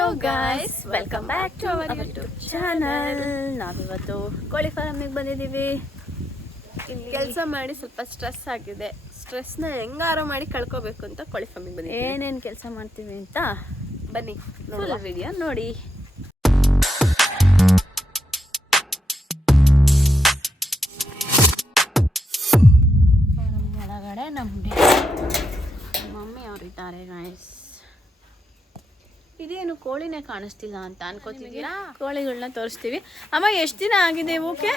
Hello guys, welcome back to our YouTube channel. ನಾವಿವತ್ತು ಕೋಳಿ ಫಾರ್ಮಿಗೆ ಬಂದಿದ್ದೀವಿ. ಇಲ್ಲಿ ಕೆಲಸ ಮಾಡಿ ಸ್ವಲ್ಪ ಸ್ಟ್ರೆಸ್ ಆಗಿದೆ. ಸ್ಟ್ರೆಸ್ನ ಹೆಂಗಾರು ಮಾಡಿ ಕಳ್ಕೋಬೇಕು ಅಂತ ಕೋಳಿ ಫಾರ್ಮಿಗೆ ಬಂದಿದ್ದೀವಿ. ಏನೇನು ಕೆಲಸ ಮಾಡ್ತೀವಿ ಅಂತ ಬನ್ನಿ ಫುಲ್ ವಿಡಿಯೋ ನೋಡಿ. ಒಳಗಡೆ ನಮ್ಮ ಮಮ್ಮಿ ಅವರಿದ್ದಾರೆ ಗಾಯ್ಸ್. ಇದೇನು ಕೋಳಿನೇ ಕಾಣಿಸ್ತಿಲ್ಲ ಅಂತ ಅನ್ಕೋತಿದ್ದೀರಾ? ಕೋಳಿಗಳನ್ನ ತೋರಿಸ್ತೀವಿ. ಅಮ್ಮ ಎಷ್ಟು ದಿನ ಆಗಿದೆ ಇವಕ್ಕೆ?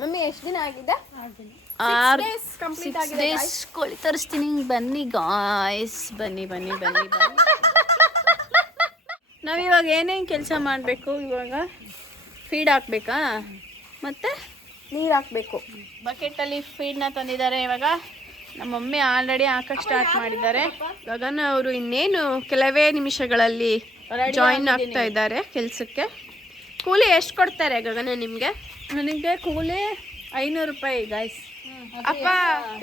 ಮಮ್ಮಿ ಎಷ್ಟು ದಿನ ಆಗಿದೆ? 6 days ಕೋಳಿ ತೋರಿಸ್ತೀನಿ. ಬನ್ನಿ ಗಾಯ್ಸ್, ಬನ್ನಿ ಬನ್ನಿ ಬನ್ನಿ ಬನ್ನಿ. ನಾವಿವಾಗ ಏನೇನು ಕೆಲಸ ಮಾಡಬೇಕು? ಇವಾಗ ಫೀಡ್ ಹಾಕ್ಬೇಕಾ, ಮತ್ತು ನೀರು ಹಾಕಬೇಕು. ಬಕೆಟಲ್ಲಿ ಫೀಡ್ನ ತಂದಿದ್ದಾರೆ. ಇವಾಗ ನಮ್ಮ ಮಮ್ಮಿ ಆಲ್ರೆಡಿ ಹಾಕಕ್ಕೆ ಸ್ಟಾರ್ಟ್ ಮಾಡಿದ್ದಾರೆ. ಗಗನ ಅವರು ಇನ್ನೇನು ಕೆಲವೇ ನಿಮಿಷಗಳಲ್ಲಿ ಜಾಯಿನ್ ಆಗ್ತಾ ಇದ್ದಾರೆ ಕೆಲಸಕ್ಕೆ. ಕೂಲಿ ಎಷ್ಟು ಕೊಡ್ತಾರೆ ಗಗನ ನಿಮಗೆ? ನನಗೆ ಕೂಲಿ 500 ರೂಪಾಯಿ ಗಾಯ್ಸ್. ಅಪ್ಪ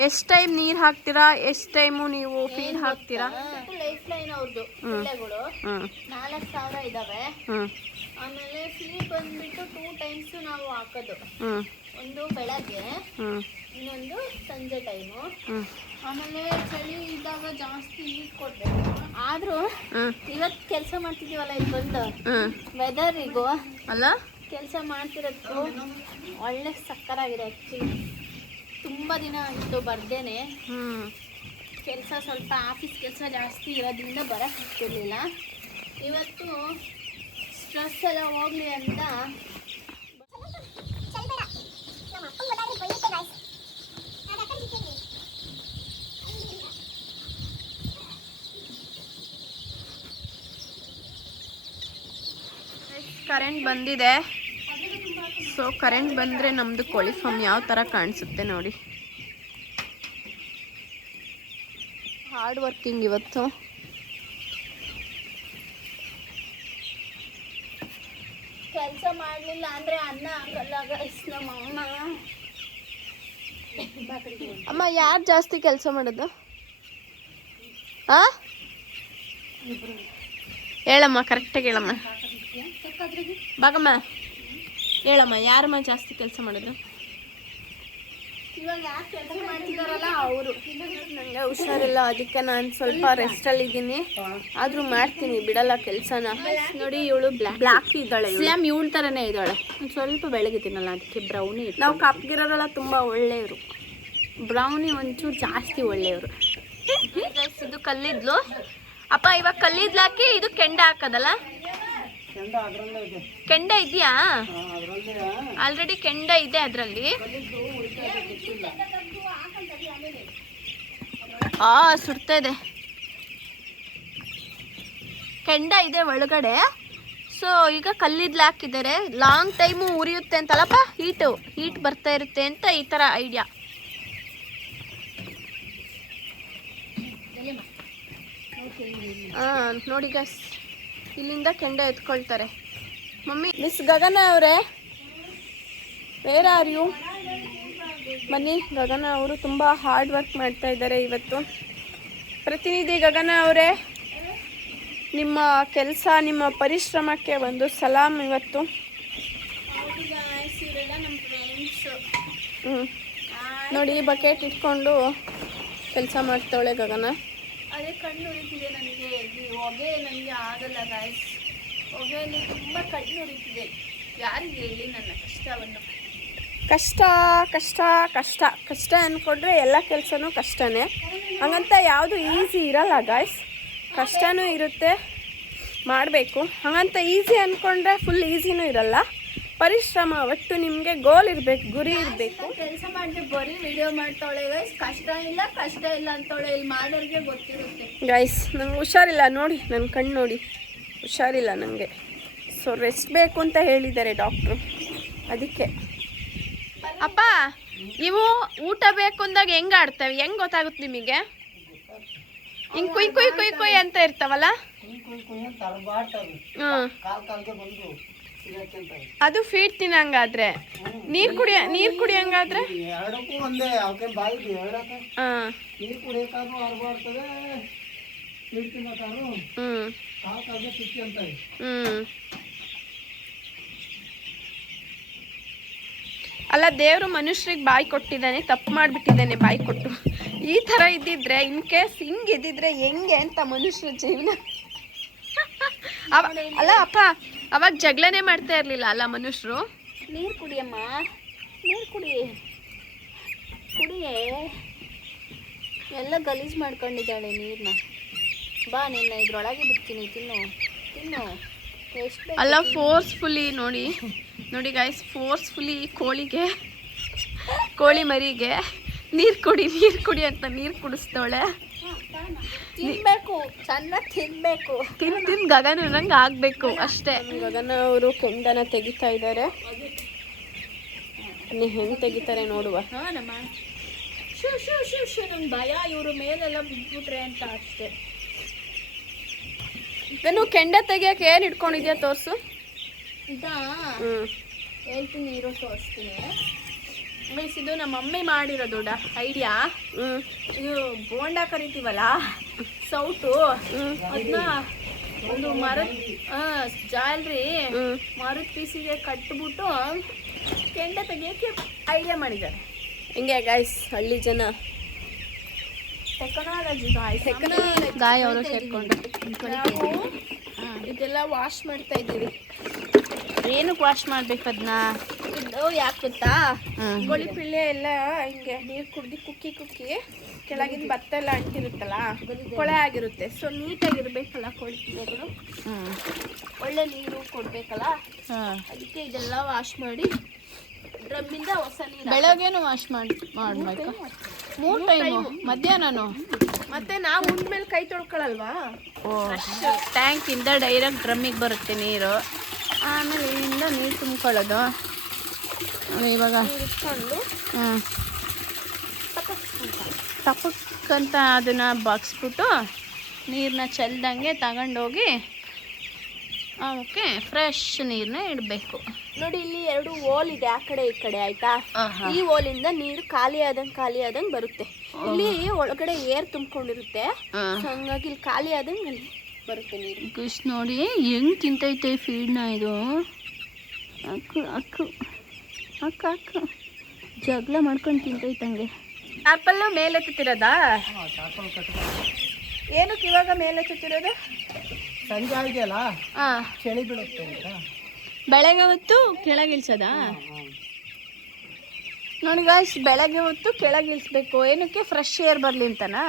ಎಷ್ಟು ಟೈಮ್ ನೀರು ಹಾಕ್ತೀರಾ? ಎಷ್ಟು ಟೈಮು ನೀವು ಫೀಡ್ ಹಾಕ್ತೀರಾ? ಲೈಫ್ ಲೈನ್ ಅವ್ರದ್ದು ಪಿಳ್ಳೆಗಳು 4000 ಇದಾವೆ. ಆಮೇಲೆ ಫೀಡ್ ಬಂದ್ಬಿಟ್ಟು 2 times ನಾವು ಹಾಕೋದು. ಒಂದು ಬೆಳಗ್ಗೆ, ಇನ್ನೊಂದು ಸಂಜೆ ಟೈಮು. ಆಮೇಲೆ ಚಳಿ ಇದ್ದಾಗ ಜಾಸ್ತಿ ನೀರು ಕೊಡ್ಬೇಕು. ಆದ್ರೂ ಇವತ್ತು ಕೆಲಸ ಮಾಡ್ತಿದೀವಲ್ಲ ಇಲ್ಲಿ ಬಂದು ವೆದರಿಗೂ ಅಲ್ಲ ಕೆಲಸ ಮಾಡ್ತಿರೋದು ಒಳ್ಳೆ ಸಕ್ಕರಾಗಿದೆ. ಆ್ಯಕ್ಚುಲಿ ತುಂಬ ದಿನ ಆಯಿತು ಬರ್ದೇನೆ. ಕೆಲಸ ಸ್ವಲ್ಪ ಆಫೀಸ್ ಕೆಲಸ ಜಾಸ್ತಿ ಇರೋದ್ರಿಂದ ಬರೋಕ್ಕೆ ಆಗ್ತಿರ್ಲಿಲ್ಲ. ಇವತ್ತು ಸ್ಟ್ರೆಸ್ ಎಲ್ಲ ಹೋಗಲಿ ಅಂತ ಕರೆಂಟ್ ಬಂದಿದೆ. ಸೊ ಕರೆಂಟ್ ಬಂದರೆ ನಮ್ಮದು ಕೋಳಿ ಫಾರ್ಮ್ ಯಾವ ಥರ ಕಾಣಿಸುತ್ತೆ ನೋಡಿ. ಹಾರ್ಡ್ ವರ್ಕಿಂಗ್ ಇವತ್ತು. ಕೆಲಸ ಮಾಡಲಿಲ್ಲ ಅಂದರೆ ಅನ್ನ ಆಗಲ್ಲ ಗೈಸ್. ನಮ್ಮ ಅಮ್ಮ ಯಾರು ಜಾಸ್ತಿ ಕೆಲಸ ಮಾಡೋದು? ಹೇಳಮ್ಮ, ಕರೆಕ್ಟಾಗಿ ಹೇಳಮ್ಮ. ಬಾಗಮ್ಮ ಹೇಳಮ್ಮ, ಯಾರಮ್ಮ ಜಾಸ್ತಿ ಕೆಲಸ ಮಾಡೋದು? ಇವಾಗ ಯಾರು ಕೆಲಸ ಮಾಡ್ತಿದಾರಲ್ಲ ಅವರು. ನನಗೆ ಹುಷಾರಿಲ್ಲ, ಅದಕ್ಕೆ ನಾನು ಸ್ವಲ್ಪ ರೆಸ್ಟಲ್ಲಿದ್ದೀನಿ. ಆದರೂ ಮಾಡ್ತೀನಿ, ಬಿಡಲ್ಲ ಕೆಲಸನ. ನೋಡಿ ಇವಳು ಬ್ಲ್ಯಾಕ್ ಇದ್ದಾಳೆ, ಸೇಮ್ ಇವಳ ಥರನೇ ಇದ್ದಾಳೆ. ಸ್ವಲ್ಪ ಬೆಳಗಿದ್ದೀನಲ್ಲ ಅದಕ್ಕೆ ಬ್ರೌನಿ. ನಾವು ಕಪ್ಗಿರೋರೆಲ್ಲ ತುಂಬ ಒಳ್ಳೆಯವರು, ಬ್ರೌನಿ ಒಂಚೂರು ಜಾಸ್ತಿ ಒಳ್ಳೆಯವರು. ಇದು ಕಲ್ಲಿದ್ಲು ಅಪ್ಪ. ಇವಾಗ ಕಲ್ಲಿದ್ಲು ಹಾಕಿ ಇದು ಕೆಂಡ ಹಾಕೋದಲ್ಲ? ಕೆಂಡ ಇದೆಯಾ? ಆಲ್ರೆಡಿ ಕೆಂಡ ಇದೆ ಅದರಲ್ಲಿ. ಸುಡ್ತಾ ಇದೆ. ಕೆಂಡ ಇದೆ ಒಳಗಡೆ. ಸೊ ಈಗ ಕಲ್ಲಿದ್ಲು ಹಾಕಿದ್ದಾರೆ. ಲಾಂಗ್ ಟೈಮು ಉರಿಯುತ್ತೆ ಅಂತಲ್ಲಪ್ಪ, ಹೀಟ್ ಬರ್ತಾ ಇರುತ್ತೆ ಅಂತ ಈ ಥರ ಐಡಿಯಾ. ನೋಡಿ ಗಸ್, ಇಲ್ಲಿಂದ ಕೆಂಡ ಎತ್ಕೊಳ್ತಾರೆ. ಮಮ್ಮಿ, ಮಿಸ್ ಗಗನ ಅವರೇ, ವೇರ್ ಆರ್ ಯು? ಬನ್ನಿ. ಗಗನ ಅವರು ತುಂಬ ಹಾರ್ಡ್ ವರ್ಕ್ ಮಾಡ್ತಾ ಇದ್ದಾರೆ ಇವತ್ತು. ಪ್ರತಿನಿಧಿ ಗಗನ ಅವರೇ, ನಿಮ್ಮ ಕೆಲಸ, ನಿಮ್ಮ ಪರಿಶ್ರಮಕ್ಕೆ ಒಂದು ಸಲಾಮ್ ಇವತ್ತು. ನೋಡಿ ಬಕೆಟ್ ಇಟ್ಕೊಂಡು ಕೆಲಸ ಮಾಡ್ತಾವಳೆ ಗಗನ. ಅದೇ ಕಣ್ಣು ಉರಿತಿದೆ ನನಗೆ. ಹೊಗೆ ನನಗೆ ಆಗಲ್ಲ ಗಾಯ್ಸ್. ಹೊಗೆಯಲ್ಲಿ ತುಂಬ ಕಣ್ಣು ಉರಿತಿದೆ. ಯಾರಿಗೆ ಹೇಳಿ ನನ್ನ ಕಷ್ಟವನ್ನು? ಕಷ್ಟ ಕಷ್ಟ ಕಷ್ಟ ಕಷ್ಟ ಅಂದ್ಕೊಂಡ್ರೆ ಎಲ್ಲ ಕೆಲಸನೂ ಕಷ್ಟನೇ. ಹಾಗಂತ ಯಾವುದು ಈಸಿ ಇರಲ್ಲ ಗಾಯ್ಸ್, ಕಷ್ಟನೂ ಇರುತ್ತೆ, ಮಾಡಬೇಕು. ಹಾಗಂತ ಈಸಿ ಅಂದ್ಕೊಂಡ್ರೆ ಫುಲ್ ಈಸಿನೂ ಇರಲ್ಲ. ಪರಿಶ್ರಮ, ಒಟ್ಟು ನಿಮಗೆ ಗೋಲ್ ಇರಬೇಕು, ಗುರಿ ಇರಬೇಕು. ಕೆಲಸ ಮಾಡಿದ್ರೆ ಬರೀ ವಿಡಿಯೋ ಮಾಡ್ತಾವಳೆ ಗೈಸ್. ಕಷ್ಟ ಇಲ್ಲ ಅಂತವಳೆ. ಇಲ್ಲಿ ಮಾಡೋರಿಗೆ ಗೊತ್ತಿರುತ್ತೆ ಗೈಸ್. ನಂಗೆ ಹುಷಾರಿಲ್ಲ ನೋಡಿ, ನನ್ನ ಕಣ್ಣು ನೋಡಿ, ಹುಷಾರಿಲ್ಲ ನನಗೆ. ಸೊ ರೆಸ್ಟ್ ಬೇಕು ಅಂತ ಹೇಳಿದ್ದಾರೆ ಡಾಕ್ಟ್ರು, ಅದಕ್ಕೆ. ಅಪ್ಪ, ಇವು ಊಟ ಬೇಕು ಅಂದಾಗ ಹೆಂಗೆ ಆಡ್ತವೆ? ಹೆಂಗೆ ಗೊತ್ತಾಗುತ್ತೆ ನಿಮಗೆ? ಹಿಂಗೆ ಕುಯ್ ಕುಯ್ ಕುಯ್ ಕುಯ್ ಅಂತ ಇರ್ತಾವಲ್ಲ? ಅದು ಫೀಡ್ ತಿನ್ನಂಗಾದ್ರೆ. ನೀರು ಕುಡಿಯಂಗಾದ್ರೆ ಅಲ್ಲ, ದೇವರು ಮನುಷ್ಯರಿಗೆ ಬಾಯಿ ಕೊಟ್ಟಿದ್ದಾನೆ, ತಪ್ಪು ಮಾಡಿಬಿಟ್ಟಿದ್ದಾನೆ ಬಾಯಿ ಕೊಟ್ಟು. ಈ ಥರ ಇದ್ದಿದ್ರೆ, ಇನ್ ಕೇಸ್ ಹಿಂಗೆ ಇದ್ದಿದ್ರೆ ಹೆಂಗೆ ಅಂತ ಮನುಷ್ಯರ ಜೀವನ. ಅಲ್ಲ ಅಪ್ಪ, ಅವಾಗ ಜಗಳನೇ ಮಾಡ್ತಾ ಇರಲಿಲ್ಲ ಅಲ್ಲ ಮನುಷ್ಯರು. ನೀರು ಕುಡಿಯಮ್ಮ, ನೀರು ಕುಡಿಯೇ. ಎಲ್ಲ ಗಲೀಜು ಮಾಡ್ಕೊಂಡಿದ್ದಾಳೆ ನೀರನ್ನ. ಬಾ, ನಿನ್ನ ಇದ್ರೊಳಗೆ ಬಿಡ್ತೀನಿ, ತಿನ್ನು. ಎಷ್ಟು ಅಲ್ಲ, ಫೋರ್ಸ್ಫುಲಿ ನೋಡಿ ಗೈಸ್, ಫೋರ್ಸ್ಫುಲಿ ಕೋಳಿ ಮರಿಗೆ ನೀರು ಕುಡಿ ಅಂತ ನೀರು ಕುಡಿಸ್ತವಳೆ. ತಿನ್ಬೇಕು, ಚೆನ್ನಾಗಿ ತಿನ್ಬೇಕು. ತಿಂದು ಗಗನ ನಂಗೆ ಆಗಬೇಕು ಅಷ್ಟೇ. ಗಗನ ಅವರು ಕೆಂಡನ ತೆಗಿತಾ ಇದ್ದಾರೆ. ಹೆಂಗೆ ತೆಗಿತಾರೆ ನೋಡುವ. ನಂಗೆ ಭಯ, ಇವರು ಮೇಲೆಲ್ಲ ಬಿಟ್ಬಿಟ್ರೆ ಅಂತ ಅಷ್ಟೇ. ನಾನು ಕೆಂಡ ತೆಗಿಯಕ್ಕೆ ಏನು ಇಟ್ಕೊಂಡಿದ್ಯಾ ತೋರಿಸು. ಇದಾ ಹೇಳ್ತೀನಿ, ನೀರು ತೋರಿಸ್ತೀನಿ. ಮೀನ್ಸ್ ಇದು ನಮ್ಮ ಮಮ್ಮಿ ಮಾಡಿರೋದು ಐಡಿಯಾ. ಇದು ಬೋಂಡ ಕರಿತೀವಲ್ಲ, ಸೌಟು, ಅದನ್ನ ಒಂದು ಮರದ ಜಾಲ್ರಿ ಮರದ ಪೀಸಿಗೆ ಕಟ್ಬಿಟ್ಟು ಕೆಂಡ ತೆಗಿಯೋಕ್ಕೆ ಐಡಿಯಾ ಮಾಡಿದ್ದಾರೆ. ಹಿಂಗೆ ಗೈಸ್, ಹಳ್ಳಿ ಜನ ಟೆಕ್ನಾಲಜಿ ಗಾಯ ಅವರು ಸೇರ್ಕೊಂಡು ಇದೆಲ್ಲ ವಾಶ್ ಮಾಡ್ತಾ ಇದ್ದೀವಿ. ಏನಕ್ಕೆ ವಾಶ್ ಮಾಡ್ಬೇಕು ಅದನ್ನ? ಇದು ಯಾಕೆ ಗೊತ್ತಾ, ಗೋಳಿ ಪಿಳ್ಳೆ ಎಲ್ಲ ಹಿಂಗೆ ನೀರು ಕುಡ್ದು ಕುಕ್ಕಿ ಕೆಳಗಿನ ಭತ್ತ ಎಲ್ಲ ಅಂಟಿರುತ್ತಲ್ಲ, ಕೊಳೆ ಆಗಿರುತ್ತೆ. ಸೊ ನೀಟಾಗಿರ್ಬೇಕಲ್ಲ ಕೋಳಿ ಪಿಳ್ಳೆಗಳು, ಒಳ್ಳೆ ನೀರು ಕೊಡ್ಬೇಕಲ್ಲ, ಅದಕ್ಕೆ ಇದೆಲ್ಲ ವಾಶ್ ಮಾಡಿ ಡ್ರಮ್ಮಿಂದ ಹೊಸ ನೀರು. ಬೆಳಗ್ಗೆನೂ ವಾಶ್ ಮಾಡ್ಬೇಕು, 3 ಟೈಮು, ಮಧ್ಯಾಹ್ನನೂ. ಮತ್ತೆ ನಾವು ಉಂಡ್ಮೇಲೆ ಕೈ ತೊಳ್ಕೊಳಲ್ವಾ? ಟ್ಯಾಂಕಿಂದ ಡೈರೆಕ್ಟ್ ಡ್ರಮ್ಮಿಗೆ ಬರುತ್ತೆ ನೀರು. ಆಮೇಲೆ ಇಲ್ಲಿಂದ ನೀರು ತುಂಬ್ಕೊಳ್ಳೋದು. ಇವಾಗ ಇಟ್ಕೊಂಡು ತಪ್ಪಕ್ಕಂತ ಅದನ್ನು ಬಗ್ಸ್ಬಿಟ್ಟು ನೀರನ್ನ ಚೆಲ್ದಂಗೆ ತಗೊಂಡೋಗಿ ಅವಕ್ಕೆ ಫ್ರೆಶ್ ನೀರನ್ನ ಇಡಬೇಕು. ನೋಡಿ, ಇಲ್ಲಿ 2 ಹೋಲ್ ಇದೆ, ಆ ಕಡೆ ಈ ಕಡೆ, ಆಯ್ತಾ? ಈ ಹೋಲಿಂದ ನೀರು ಖಾಲಿ ಆದಂಗೆ ಬರುತ್ತೆ. ಇಲ್ಲಿ ಒಳಗಡೆ ಏರ್ ತುಂಬಿಕೊಂಡಿರುತ್ತೆ, ಹಂಗಾಗಿ ಇಲ್ಲಿ ಖಾಲಿ ಆದಂಗೆ ಅಲ್ಲಿ ಬರುತ್ತೆ ನೀರು. ಗೈಸ್ ನೋಡಿ ಹೆಂಗ್ ತಿಂತೈತೆ ಫೀಡ್ನ ಇದು. ಅಕ್ಕು ಜಗಳ ಮಾಡ್ಕೊಂಡು ತಿಂತೈತಂಗೆ. ಆಪಲ್ಲು ಮೇಲೆತ್ತಿರೋದಾ? ಏನಕ್ಕೆ ಇವಾಗ ಮೇಲೆತ್ತಿರೋದು? ಸಂಜೆ ಆಗಿದೆಯಲ್ಲ, ಚಳಿ ಬೀಳುತ್ತೆ ಅಂತ ಬೆಳಗ್ಗೆ ಹೊತ್ತು ಕೆಳಗಿಳಿಸೋದಾ? ನೋಡಿ ಗಾಯ್ಸ್, ಬೆಳಗ್ಗೆ ಹೊತ್ತು ಕೆಳಗಿಳಿಸ್ಬೇಕು. ಏನಕ್ಕೆ? ಫ್ರೆಶ್ ಏರ್ ಬರಲಿ ಅಂತನಾ?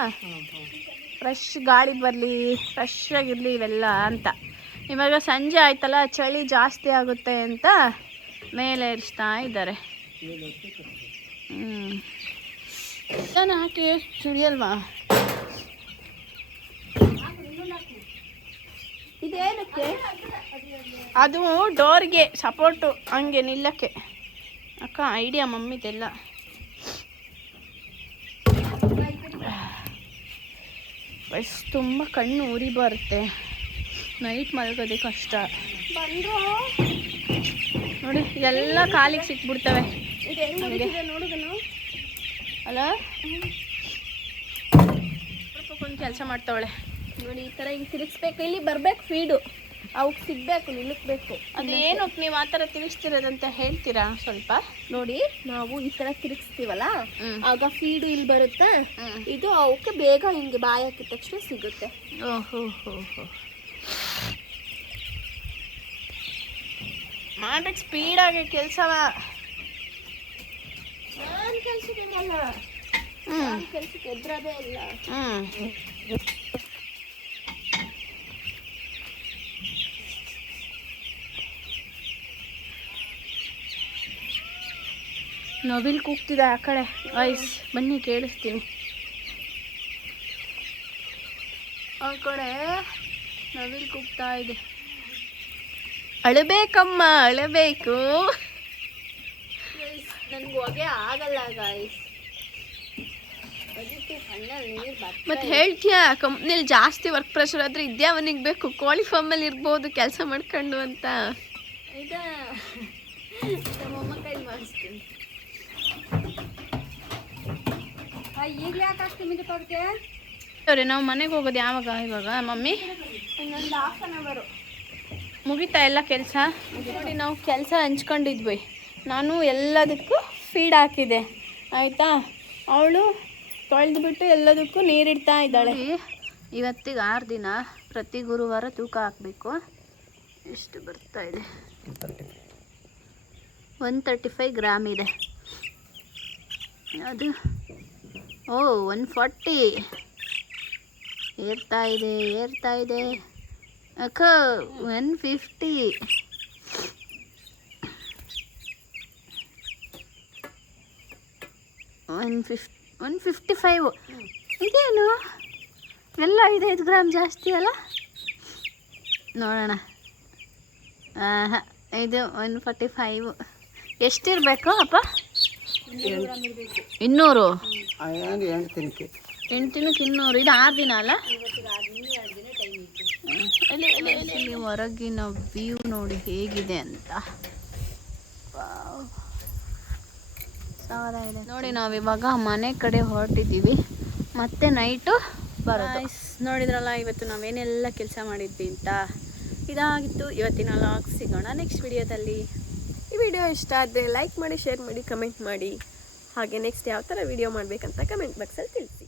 ಫ್ರೆಶ್ ಗಾಳಿ ಬರಲಿ, ಫ್ರೆಶ್ ಆಗಿರಲಿ ಇವೆಲ್ಲ ಅಂತ. ಇವಾಗ ಸಂಜೆ ಆಯ್ತಲ್ಲ, ಚಳಿ ಜಾಸ್ತಿ ಆಗುತ್ತೆ ಅಂತ ಮೇಲೆ ಇರಿಸ್ತಾ ಇದ್ದಾರೆ. ನಾನು ಹಾಕಿ ಸುರಿಯಲ್ವಾ? ಇದೇನಕ್ಕೆ? ಅದು ಡೋರ್ಗೆ ಸಪೋರ್ಟು, ಹಂಗೆ ನಿಲ್ಲಕ್ಕೆ. ಅಕ್ಕ ಐಡಿಯಾ ಮಮ್ಮಿದೆಲ್ಲ. ತುಂಬ ಕಣ್ಣು ಉರಿ ಬರುತ್ತೆ, ನೈಟ್ ಮಲಗೋದೇ ಕಷ್ಟ. ಬಂದ್ರು ನೋಡಿ ಎಲ್ಲ ಕಾಲಿಗೆ ಸಿಕ್ಬಿಡ್ತವೆ. ಇದು ಹೆಂಗೆ ನೋಡುದನು ಅಲ್ಲ, ಒಂದು ಕೆಲಸ ಮಾಡ್ತಾವಳೆ ನೋಡಿ. ಈ ಥರ ಹಿಂಗೆ ತಿರುಗಿಸ್ಬೇಕು, ಇಲ್ಲಿ ಬರ್ಬೇಕು ಫೀಡು, ಅವಕ್ಕೆ ಸಿಗ್ಬೇಕು, ನಿಲ್ಲಿಸ್ಬೇಕು. ಅದು ಏನಕ್ಕೆ ನೀವು ಆ ಥರ ತಿರುಗಿಸ್ತಿರೋದಂತ ಹೇಳ್ತೀರಾ ಸ್ವಲ್ಪ? ನೋಡಿ, ನಾವು ಈ ಥರ ತಿರುಗಿಸ್ತೀವಲ್ಲ, ಆಗ ಫೀಡು ಇಲ್ಲಿ ಬರುತ್ತೆ. ಇದು ಅವಕ್ಕೆ ಬೇಗ ಹಿಂಗೆ ಬಾಯಿ ಹಾಕಿದ ತಕ್ಷಣ ಸಿಗುತ್ತೆ. ಓಹೋ, ಮಾಡ್ಬೇಕು ಸ್ಪೀಡಾಗಿ ಕೆಲಸವ. ನಾನು ಕೆಲ್ಸಕ್ಕೆ ಬರಲ್ಲ, ಕೆಲ್ಸಕ್ಕೆ ಎದ್ರದೇ ಇಲ್ಲ. ನವಿಲ್ ಕೂಗ್ತಿದೆ ಆ ಕಡೆ. ವಾಯ್ಸ್ ಬನ್ನಿ ಕೇಳಿಸ್ತೀನಿ. ಆ ಕಡೆ ನವಿಲ್ ಕೂಗ್ತಾ ಇದೆ. ಅಳಬೇಕಮ್ಮ, ಅಳಬೇಕು. ನನ್ಗೆ ಹೊಗೆ ಆಗಲ್ಲ ಗಾಯ್ಸ್, ಅದಕ್ಕೆ ಕಣ್ಣಲ್ಲಿ ನೀರು ಬರ್ತದೆ. ಮತ್ತೆ ಹೇಳ್ತೀಯಾ ಕಂಪ್ನಿಲಿ ಜಾಸ್ತಿ ವರ್ಕ್ ಪ್ರೆಷರ್ ಆದ್ರೆ ಇದ್ಯಾವನಿಗೆ ಬೇಕು, ಕೋಳಿ ಫಾರ್ಮಲ್ಲಿ ಇರ್ಬೋದು ಕೆಲಸ ಮಾಡ್ಕೊಂಡು ಅಂತ. ಇದಾ ನಮ್ಮಮ್ಮ ಕೈ ಮಾಡಿಸ್ತೀನಿ. ಈಗಲೇ ಯಾಕೆ ಹಾಕ್ತೀನಿ ಅದಕ್ಕೆ? ಅವ್ರೆ ನಾವು ಮನೆಗೆ ಹೋಗೋದು ಯಾವಾಗ ಇವಾಗ ಮಮ್ಮಿ? ಇನ್ನೊಂದು ಹಾಫ್ ಆನ್ ಅವರು. ಮುಗಿತಾ ಎಲ್ಲ ಕೆಲಸ? ನೋಡಿ ನಾವು ಕೆಲಸ ಹಂಚ್ಕೊಂಡಿದ್ವಿ. ನಾನು ಎಲ್ಲದಕ್ಕೂ ಫೀಡ್ ಹಾಕಿದೆ ಆಯಿತಾ. ಅವಳು ತೊಳೆದ್ಬಿಟ್ಟು ಎಲ್ಲದಕ್ಕೂ ನೀರಿಡ್ತಾ ಇದ್ದಾಳೆ. ಇವತ್ತಿಗೆ 6 ದಿನ, ಪ್ರತಿ ಗುರುವಾರ ತೂಕ ಹಾಕಬೇಕು. ಎಷ್ಟು ಬರ್ತಾ ಇದೆ? 135 ಗ್ರಾಮ್ ಇದೆ. ಅದು 140 ಏರ್ತಾ ಇದೆ ಅಕ್ಕ. 150 155. ಇದೇನು ಎಲ್ಲ 5 ಗ್ರಾಮ್ ಜಾಸ್ತಿ ಅಲ್ಲ? ನೋಡೋಣ. ಇದು 145. ಎಷ್ಟಿರಬೇಕು ಅಪ್ಪ? 200. 8 ದಿನಕ್ಕೆ 200. ಇದು 6 ದಿನ ಅಲ್ಲ? ಇಲ್ಲಿ ಹೊರಗಿನ ವ್ಯೂ ನೋಡಿ ಹೇಗಿದೆ ಅಂತ. ಇದೆ ನೋಡಿ. ನಾವಿವಾಗ ಮನೆ ಕಡೆ ಹೊರಟಿದ್ದೀವಿ. ಮತ್ತೆ ನೈಟು ಬರೋದು. ನೋಡಿದ್ರಲ್ಲ ಇವತ್ತು ನಾವೇನೆಲ್ಲ ಕೆಲಸ ಮಾಡಿದ್ವಿ ಅಂತ. ಇದಾಗಿತ್ತು ಇವತ್ತಿನ ಲಾಗ್. ಸಿಗೋಣ ನೆಕ್ಸ್ಟ್ ವಿಡಿಯೋದಲ್ಲಿ. ಈ ವಿಡಿಯೋ ಇಷ್ಟ ಆದರೆ ಲೈಕ್ ಮಾಡಿ, ಶೇರ್ ಮಾಡಿ, ಕಮೆಂಟ್ ಮಾಡಿ. ಹಾಗೆ ನೆಕ್ಸ್ಟ್ ಯಾವ ಥರ ವಿಡಿಯೋ ಮಾಡಬೇಕಂತ ಕಮೆಂಟ್ ಬಾಕ್ಸಲ್ಲಿ ತಿಳಿಸಿ.